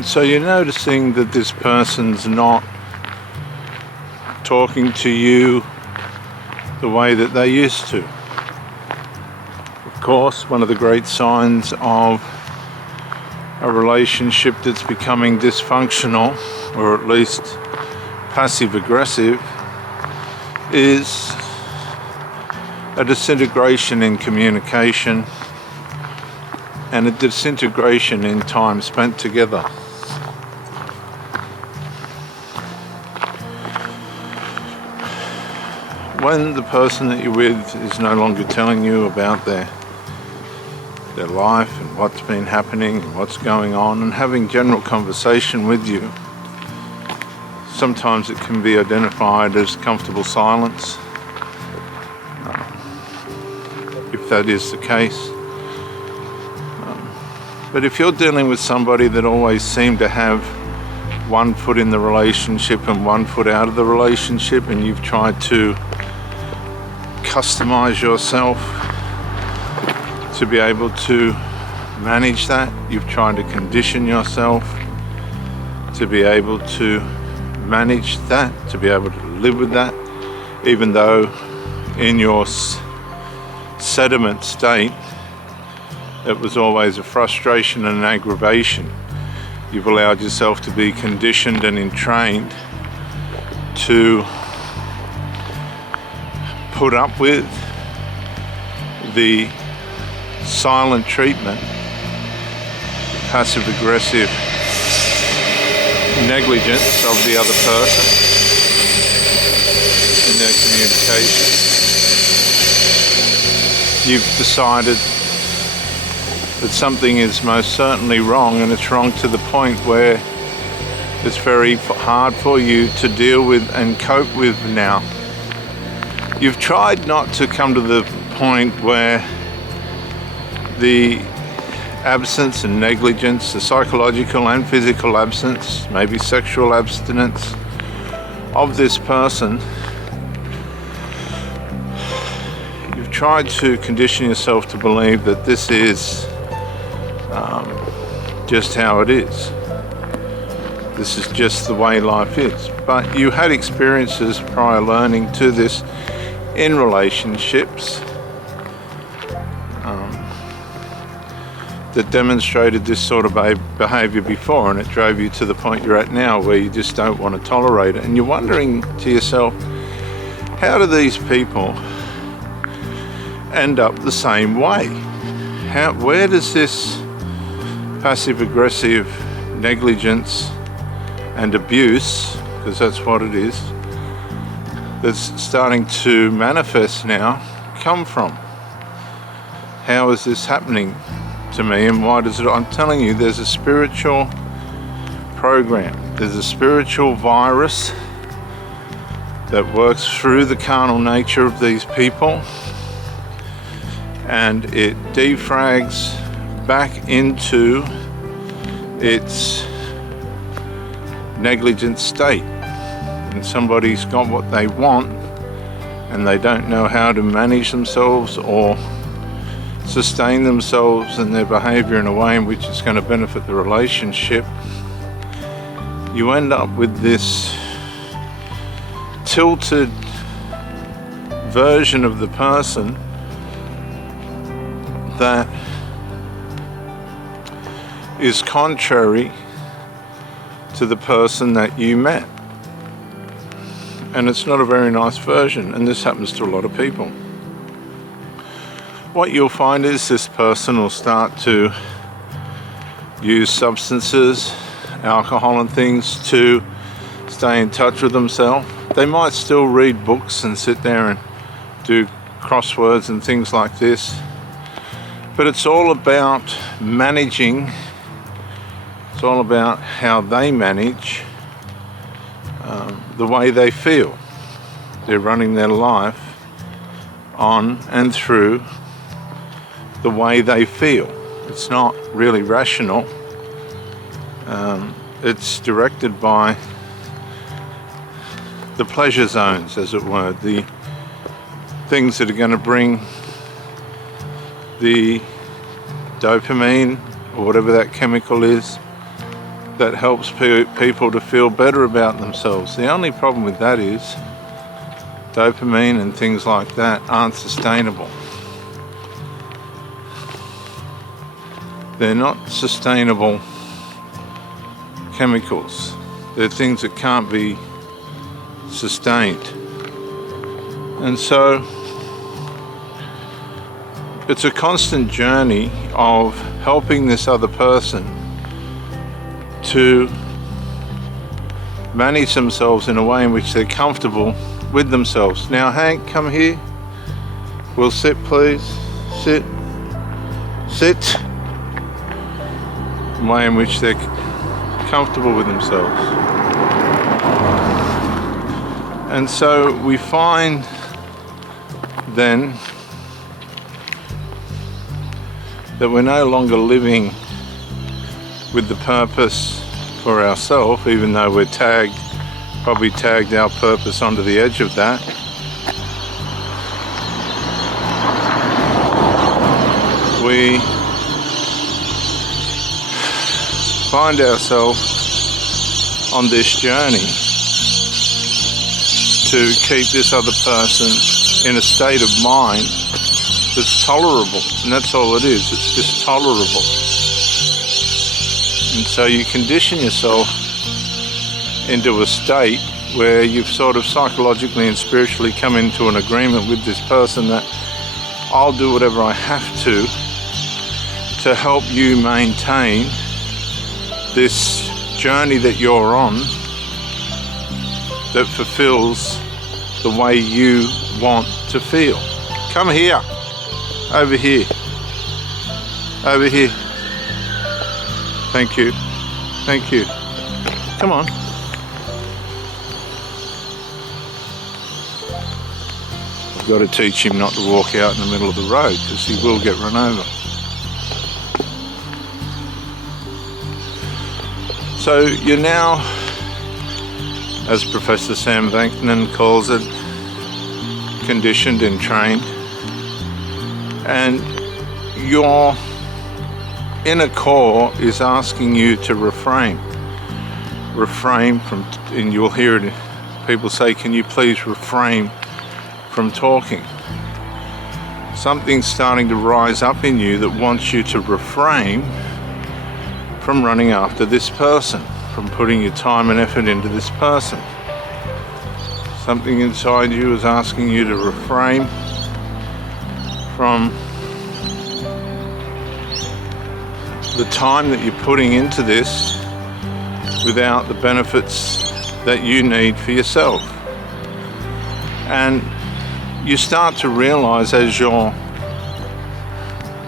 And so you're noticing that this person's not talking to you the way that they used to. Of course, one of the great signs of a relationship that's becoming dysfunctional, or at least passive-aggressive, is a disintegration in communication and a disintegration in time spent together. When the person that you're with is no longer telling you about their life and what's been happening and what's going on, and having general conversation with you, sometimes it can be identified as comfortable silence, if that is the case. But if you're dealing with somebody that always seemed to have one foot in the relationship and one foot out of the relationship, and you've tried to customize yourself to be able to manage that, you've tried to condition yourself to be able to manage that, to be able to live with that, even though in your sediment state it was always a frustration and an aggravation. You've allowed yourself to be conditioned and entrained to put up with the silent treatment, passive-aggressive negligence of the other person in their communication. You've decided that something is most certainly wrong, and it's wrong to the point where it's very hard for you to deal with and cope with now. You've tried not to come to the point where the absence and negligence, the psychological and physical absence, maybe sexual abstinence of this person, you've tried to condition yourself to believe that this is just how it is. This is just the way life is. But you had experiences prior learning to this in relationships that demonstrated this sort of behavior before, and it drove you to the point you're at now where you just don't want to tolerate it. And you're wondering to yourself, how do these people end up the same way? Where does this passive-aggressive negligence and abuse, because that's what it is, that's starting to manifest now, come from? How is this happening to me, and why does it? I'm telling you, there's a spiritual program, there's a spiritual virus that works through the carnal nature of these people, and it defrags back into its negligent state. And somebody's got what they want and they don't know how to manage themselves or sustain themselves and their behavior in a way in which it's going to benefit the relationship. You end up with this tilted version of the person that is contrary to the person that you met. And it's not a very nice version, and this happens to a lot of people. What you'll find is this person will start to use substances, alcohol and things to stay in touch with themselves. They might still read books and sit there and do crosswords and things like this, but it's all about managing. It's all about how they manage the way they feel. They're running their life on and through the way they feel. It's not really rational. It's directed by the pleasure zones, as it were, the things that are going to bring the dopamine, or whatever that chemical is, that helps people to feel better about themselves. The only problem with that is dopamine and things like that aren't sustainable. They're not sustainable chemicals. They're things that can't be sustained. And so it's a constant journey of helping this other person to manage themselves in a way in which they're comfortable with themselves. Now, Hank, come here. We'll sit, please. Sit. Sit. A way in which they're comfortable with themselves. And so we find then that we're no longer living with the purpose for ourselves, even though we're probably tagged our purpose onto the edge of that. We find ourselves on this journey to keep this other person in a state of mind that's tolerable, and that's all it is. It's just tolerable. And so you condition yourself into a state where you've sort of psychologically and spiritually come into an agreement with this person that I'll do whatever I have to help you maintain this journey that you're on that fulfills the way you want to feel. Come here. Over here. Over here. Thank you. Thank you. Come on. I've got to teach him not to walk out in the middle of the road because he will get run over. So you're now, as Professor Sam Bankman calls it, conditioned and trained, and your inner core is asking you to refrain from, and you'll hear it, people say, can you please refrain from talking? Something's starting to rise up in you that wants you to refrain from running after this person, from putting your time and effort into this person. Something inside you is asking you to refrain from the time that you're putting into this without the benefits that you need for yourself. And you start to realize, as your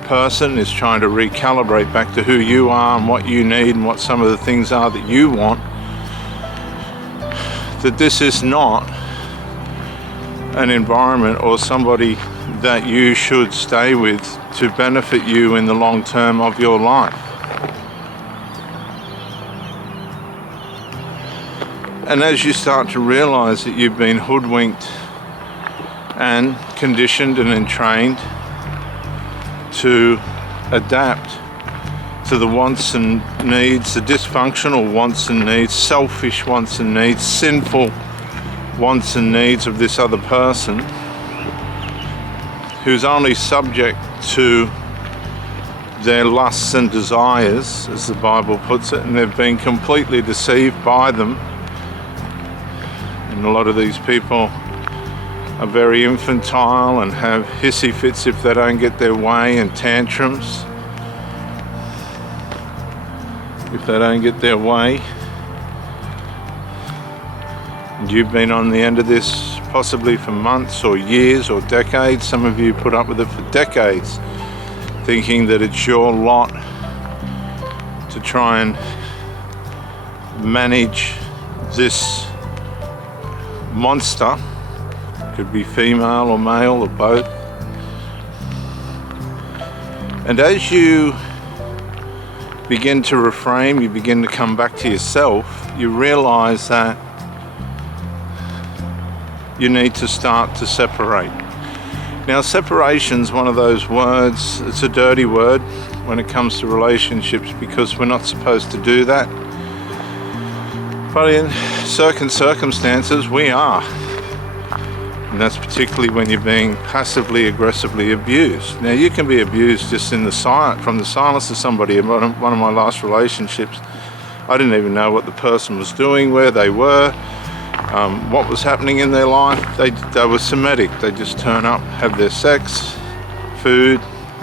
person is trying to recalibrate back to who you are and what you need and what some of the things are that you want, that this is not an environment or somebody that you should stay with to benefit you in the long term of your life. And as you start to realize that you've been hoodwinked and conditioned and entrained to adapt to the wants and needs, the dysfunctional wants and needs, selfish wants and needs, sinful wants and needs of this other person, who's only subject to their lusts and desires, as the Bible puts it, and they've been completely deceived by them. And a lot of these people are very infantile and have hissy fits if they don't get their way, and tantrums if they don't get their way. And you've been on the end of this possibly for months or years or decades. Some of you put up with it for decades, thinking that it's your lot to try and manage this monster. Could be female or male or both. And as you begin to reframe, you begin to come back to yourself, you realize that you need to start to separate. Now, separation's one of those words, it's a dirty word when it comes to relationships, because we're not supposed to do that. But in certain circumstances, we are. And that's particularly when you're being passively aggressively abused. Now, you can be abused just in the from the silence of somebody. In one of my last relationships, I didn't even know what the person was doing, where they were, what was happening in their life. They were somatic. They just turn up, have their sex, food,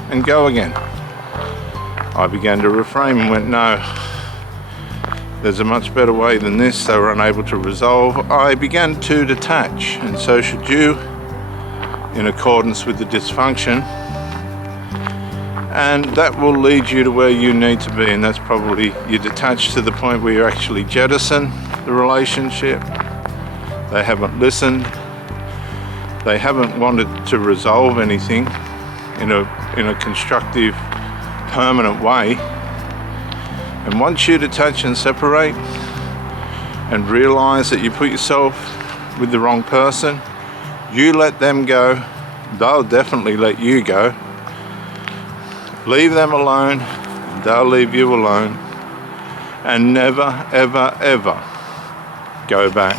and go again. I began to reframe and went, no, there's a much better way than this. They were unable to resolve. I began to detach, and so should you, in accordance with the dysfunction. And that will lead you to where you need to be, and that's probably you detach to the point where you actually jettison the relationship. They haven't listened. They haven't wanted to resolve anything in a constructive, permanent way. And once you detach and separate and realize that you put yourself with the wrong person, you let them go, they'll definitely let you go. Leave them alone, they'll leave you alone. And never, ever, ever go back.